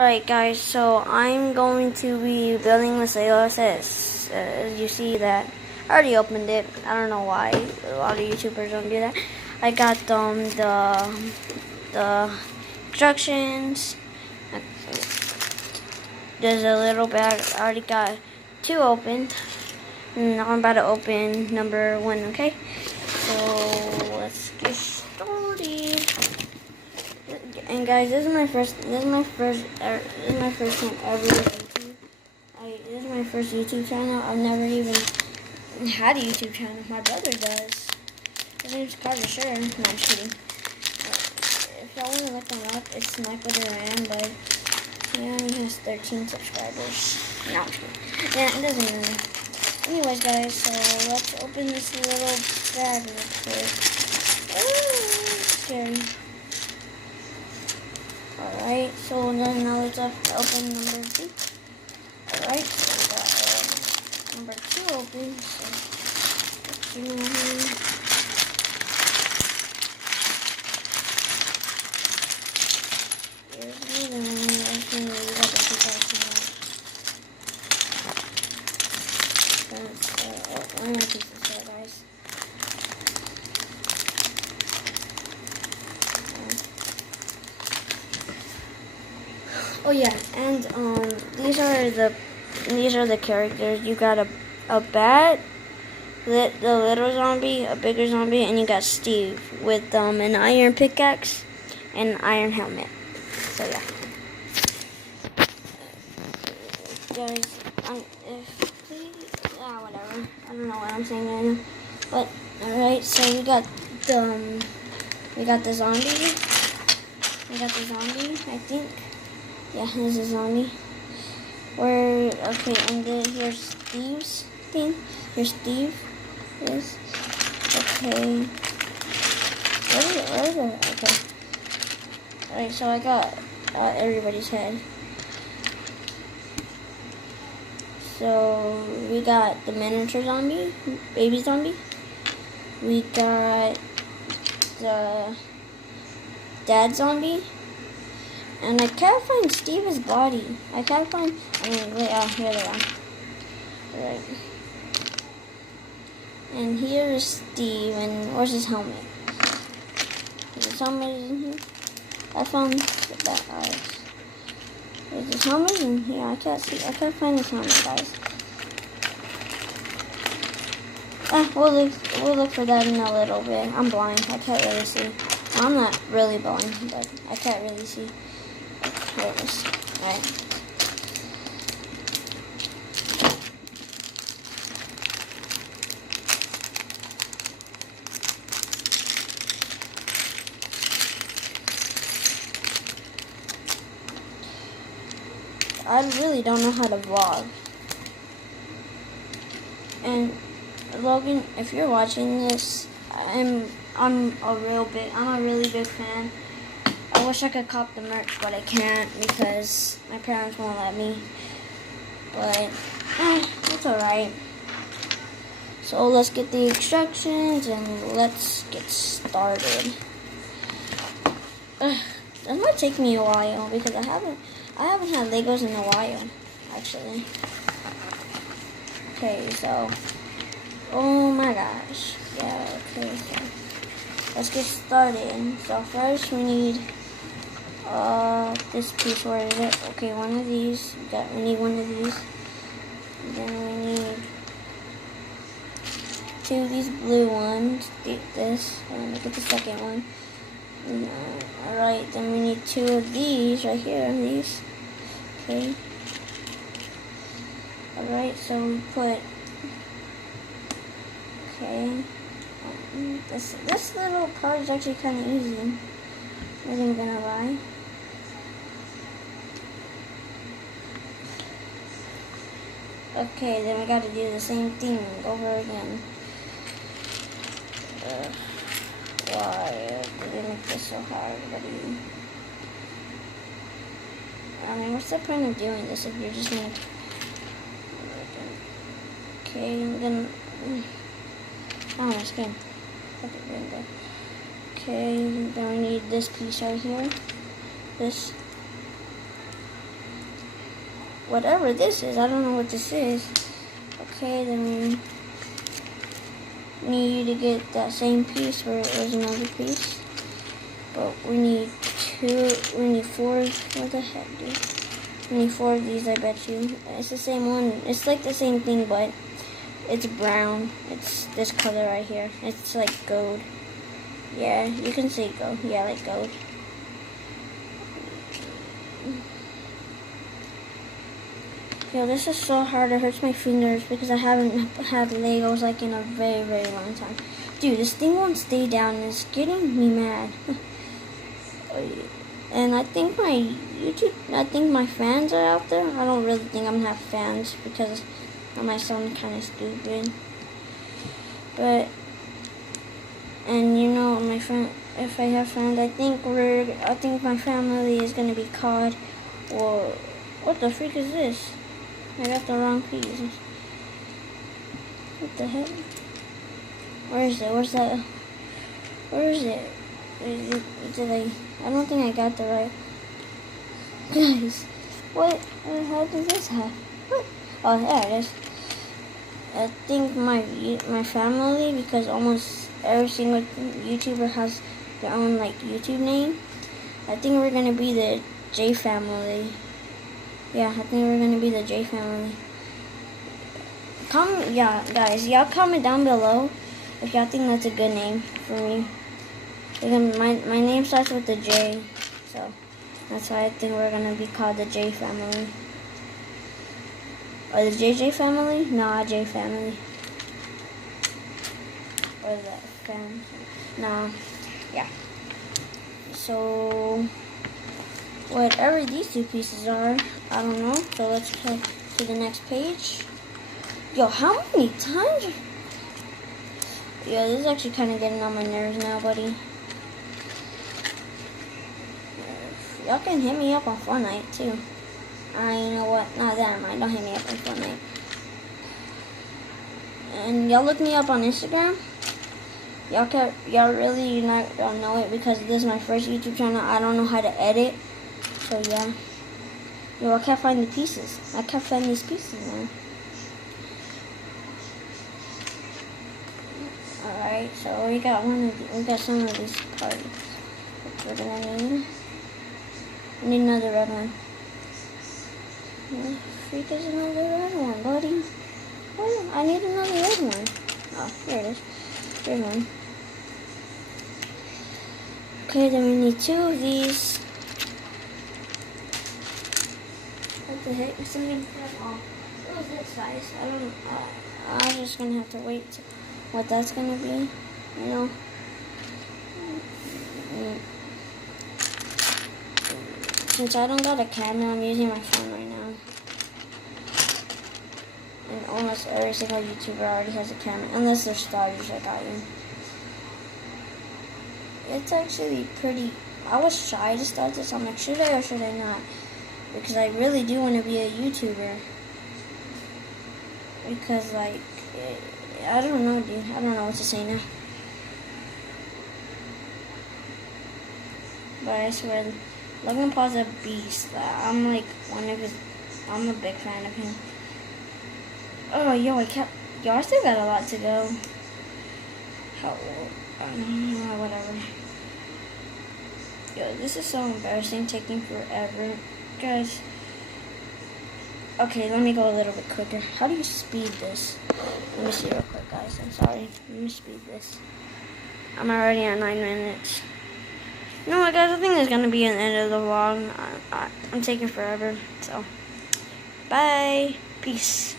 Alright guys, so I'm going to be building this AOSS. As you see that, I already opened it. I don't know why. A lot of YouTubers don't do that. I got the instructions. There's a little bag. I already got 2 opened. And I'm about to open number 1, okay? So let's get started. And guys, this is my first time ever YouTube. This is my first YouTube channel. I've never even had a YouTube channel. My brother does. His name's Carter Sure. No, I'm just kidding. If y'all want to look him up, it's Michael Duran, but he only has 13 subscribers. No, I'm just kidding. Yeah, it doesn't matter. Anyways, guys, so let's open this little bag real quick. It's scary. Alright, so then now let's open number 2. Alright, so we got number 2 open. So let's see here. Here's another one. That's going to be like a 2000. Let me piece this here, guys. Oh yeah, and these are the characters. You got a bat, the little zombie, a bigger zombie, and you got Steve with an iron pickaxe and an iron helmet. So yeah, guys, whatever. I don't know what I'm saying right now, but alright. So we got the zombie. I think. Yeah, there's a zombie. Okay, and then here's Steve's thing. Here's Steve. Yes. Okay. Where is it? Okay. Alright, so I got everybody's head. So we got the miniature zombie, baby zombie. We got the dad zombie. And I can't find Steve's body. Here they are. Right. And here's Steve, and where's his helmet? His helmet is in here. I found that, guys. Is his helmet in here? I can't find his helmet, guys. We'll look for that in a little bit. I'm blind. I can't really see. Well, I'm not really blind, but I can't really see. There it is. Alright. I really don't know how to vlog. And Logan, if you're watching this, I'm a really big fan. I wish I could cop the merch, but I can't because my parents won't let me. But it's alright. So let's get the instructions and let's get started. That might take me a while because I haven't had Legos in a while, actually. Okay, so oh my gosh, yeah. Okay, so let's get started. So first we need this piece. Where is it? Okay, one of these. We need one of these. And then we need 2 of these blue ones. This. And look at the second one. Alright, then we need 2 of these right here. These. Okay. Alright, so we put. Okay. This little part is actually kind of easy. I ain't gonna lie. Okay, then we gotta do the same thing over again. Why did they make this so hard, buddy? I mean, what's the point of doing this if you're just gonna... Okay, and then... Oh, my skin. Okay, then we need this piece right here. This. whatever this is. I don't know what this is. Okay, then we need to get that same piece where it was another piece. But we need four. What the heck, dude? We need 4 of these, I bet you. It's the same one. It's like the same thing, but it's brown. It's this color right here. It's like gold. Yeah, you can say gold. Yeah, like gold. Yo, this is so hard. It hurts my fingers because I haven't had Legos like in a very, very long time. Dude, this thing won't stay down. It's getting me mad. And I think my fans are out there. I don't really think I'm gonna have fans because I might sound kind of stupid. But, and you know, my friend, if I have fans, I think my family is gonna be called. Or what the freak is this? I got the wrong piece. What the heck? Where is it? Where is it? I don't think I got the right. Guys, what the hell does this have? What? Oh, there it is. I think my family, because almost every single YouTuber has their own like YouTube name. I think we're gonna be the J family. Yeah, I think we're gonna be the J family. Guys, y'all comment down below if y'all think that's a good name for me. Because my name starts with the J, so that's why I think we're gonna be called the J family. Or the JJ family? Nah, J family. Or the fam. Nah, yeah. So whatever these 2 pieces are, I don't know. So let's head to the next page. Yo, how many times? Yo, this is actually kind of getting on my nerves now, buddy. Y'all can hit me up on Fortnite too. You know what? Not that mind. Don't hit me up on Fortnite. And y'all look me up on Instagram. Y'all really not gonna know it because this is my first YouTube channel. I don't know how to edit. So yeah. Yo, I can't find the pieces. I can't find these pieces now. Alright, so we got some of these parts. We're gonna need. I need another red one. Where the freak is another red one, buddy? Oh, I need another red one. Oh, here it is. Here's one. Okay, then we need 2 of these. What the heck? Something fell off. What was this, guys? I don't know. I'm just gonna have to wait to what that's gonna be, you know. Since I don't got a camera, I'm using my phone right now. And almost every single YouTuber already has a camera, unless they're starters like I am. It's actually pretty. I was shy to start this. I'm like, should I or should I not? Because I really do want to be a YouTuber. Because like, I don't know, dude. I don't know what to say now. But I swear, Logan Paul's a beast. I'm like I'm a big fan of him. Oh, yo, I still got a lot to go. How old? Whatever. Yo, this is so embarrassing, taking forever. Guys. Okay, let me go a little bit quicker. How do you speed this? Let me see real quick, guys. I'm sorry. Let me speed this. I'm already at 9 minutes. You know what, guys? I think there's going to be an end of the vlog. I'm taking forever. So, bye. Peace.